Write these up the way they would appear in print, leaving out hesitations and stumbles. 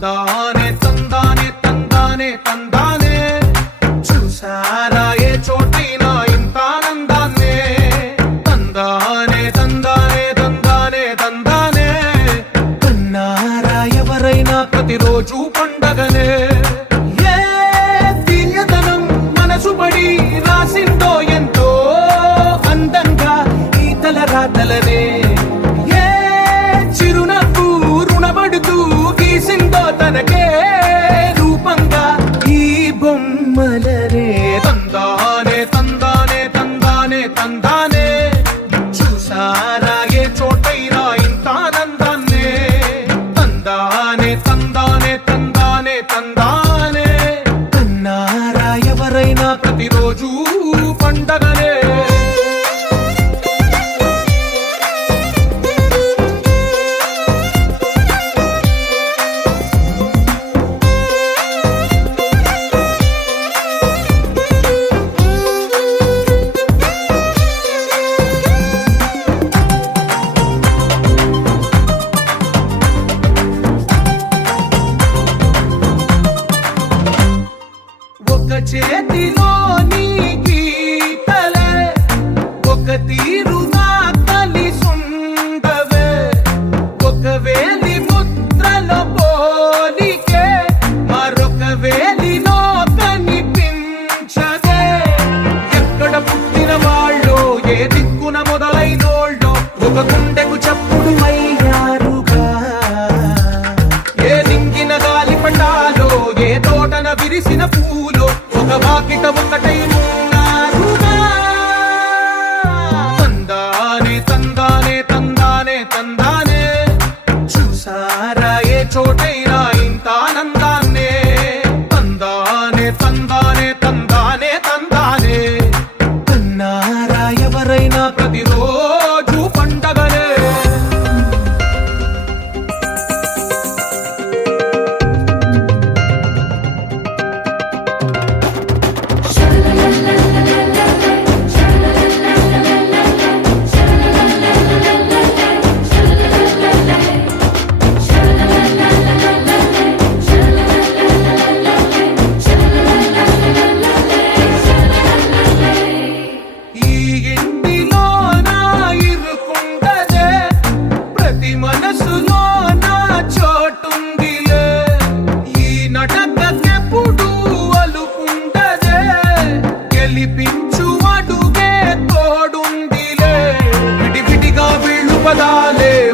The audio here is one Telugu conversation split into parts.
తందానే తందానే తందానే తందానే చూసారా ఏ చోటైనా ఇంత ఆనందాన్నే తందానే తందానే తందానే తందానే కన్నారా ఎవరైనా ప్రతిరోజు పండగనే ఏ తీయదనం మనసు పడి రాసిందో ఎంతో అందంగా ఈ తల రాతలనే తనకే రూపంగా ఈ బొమ్మలనే తందానే తందానే తందానే తందానే చూసారా ఏ చోటైనా ఇంత ఆనందాన్నే తందానే తందానే తందానే తందానే కన్నారా ఎవరైనా ప్రతిరోజు పండగనే చేతిలో నీ గీతలే ఒక తీరుగా కలిసుండవే ఒక వేలి ముద్రలో పోలికే మరొక వేలిలో కనిపించదే ఎక్కడ పుట్టిన వాళ్ళో ఏ దిక్కున మొదలైనోళ్ళో ఒక గుండెకు చప్పుడు అయ్యారుగా ఏ దింగిన గాలి పటాలో ఏ తోటన విరిసిన పూలో ఒక వాకిట ఒకటై ఉన్నారుగా తందానే తందానే తందానే తందానే చూసారా ఏ చోటైనా ఇంత ఆనందాన్నే తందానే తందానే తందానే తందానే కన్నారా ఎవరైనా ప్రతిరోజు పండగనే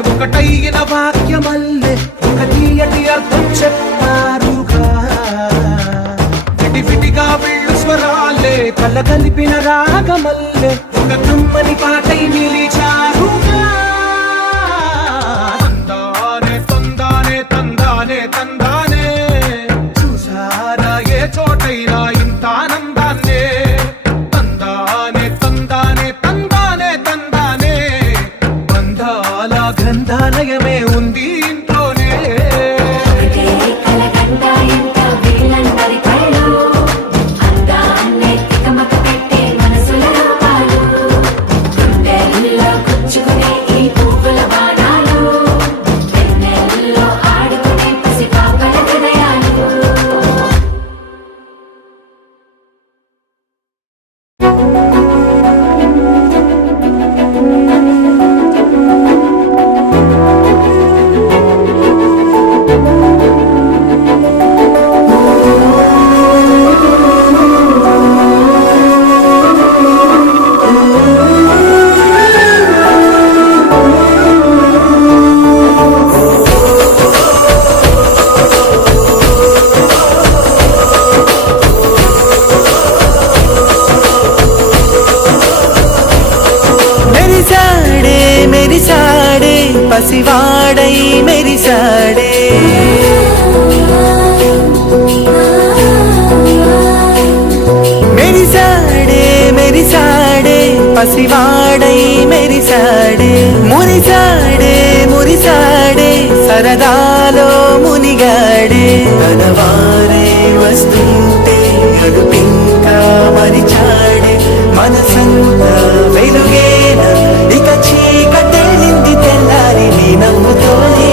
ఒకటైన వాక్యమల్లే ఒక తీయటి అర్థం చెప్పారుగా విడివిడిగా వీళ్ళు స్వరాలే కల కలిపిన రాగమల్లే ఒక కమ్మని పాటై నిలిచారుగా తందానే తందానే తందానే తందానే చూసారా ఏ చోటైనా ఇంత ఆనందాన్నే తందానే తందానే తందానే తందానే బంధాల గ్రంథాలయమే ఉంది ఇంట్లోనే పసివాడై మెరిసాడే మెరిసాడే మెరిసాడే పసివాడై మెరిసాడే మురిసాడే మురిసాడే సరదాలో మునిగాడే తనవారే వస్తుంటే అడుపింకా మరిచాడే మనసంతా వెలుగేన ఇక చీకటెళ్ళింది తెల్లారి నీ నవ్వుతోనే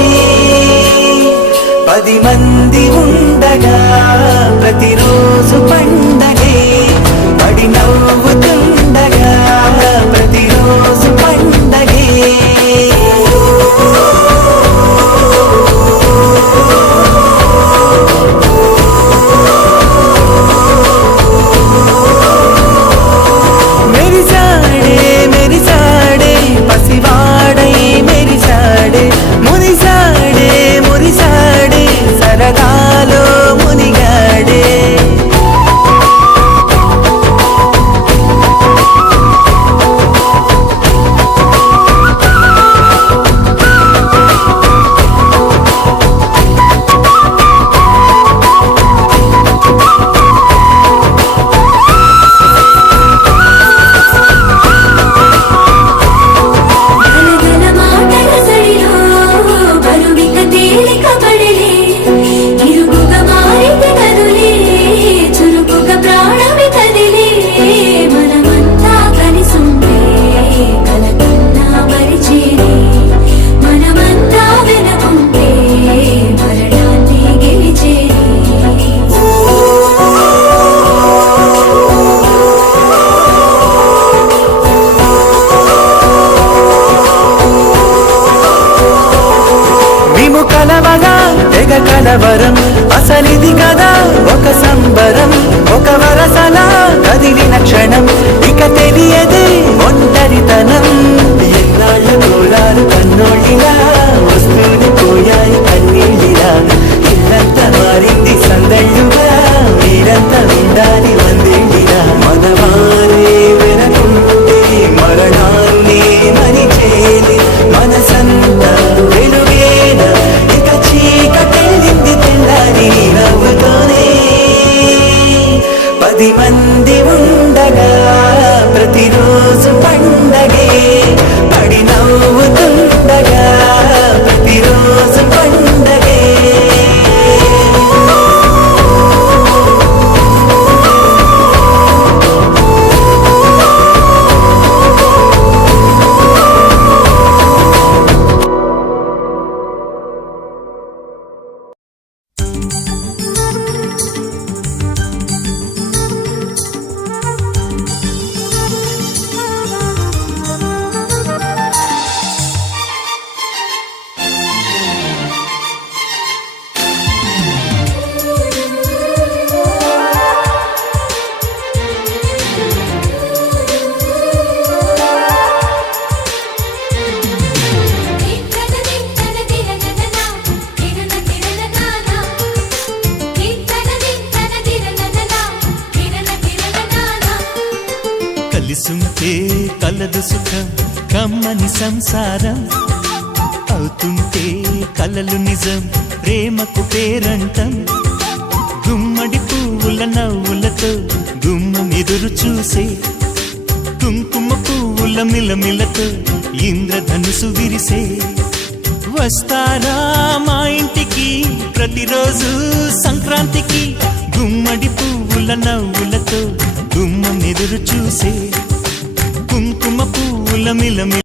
10 మంది ఉండగా ప్రతిరోజు పండగే పడి నవ్వుతుండగా ప్రతిరోజు పండగే మెరిసాడే మెరిసాడే పసివాడై మెరిసాడే మురిసాడే మురిసాడే సరదాలో మునిగాడే గలగల మాటల సడిలో బరువిక తేలిక పడలే ఇరుకుగా మారితే కదులే చురుకుగా ప్రాణమి కదిలే మనమంతా కలిసుంటే కలకన్నా మరిచేనే మనమంతా వెనకుంటే మరణాన్ని గెలిచేనే మేము కలవగా తెగ కలవరం అసలిది కదా ఒక సంబరం ఒక వరసలా కదిలిన క్షణం ఇక తెలియదే ఒంటరితనం ఎన్నాళ్ళ కోలారు కన్నోళ్ళిలా వస్తూనే పోయాయి కన్నీళ్ళిలా ఇల్లంతా మారింది సందళ్ళుగా మీరంతా ఉండాలి వందేళ్ళిలా మనవారే వెనకుంటే మరణాన్ని మరిచేది మనసంతా వెలుగేనా ఇక చీకటెళ్ళింది తెల్లారి నీ నవ్వుతోనే 10 మంది ఉండగా ప్రతిరోజు పండగే పడి నవ్వుతుండగా ప్రతిరోజు పండగే కలిసుంటే కలదు సుఖం కమ్మని సంసారం అవుతుంటే కలలు నిజం ప్రేమకు పేరంటం గుమ్మడి పువ్వుల నవ్వులతో గుమ్మం ఎదురు చూసే కుంకుమ పువ్వుల మిలమిలతో ఇంద్రధనుసు విరిసే వస్తారా మా ఇంటికి ప్రతిరోజు సంక్రాంతికి గుమ్మడి పువ్వుల నవ్వులతో గుమ్మం ఎదురు చూసే కుంకుమ పువ్వుల మిలమిల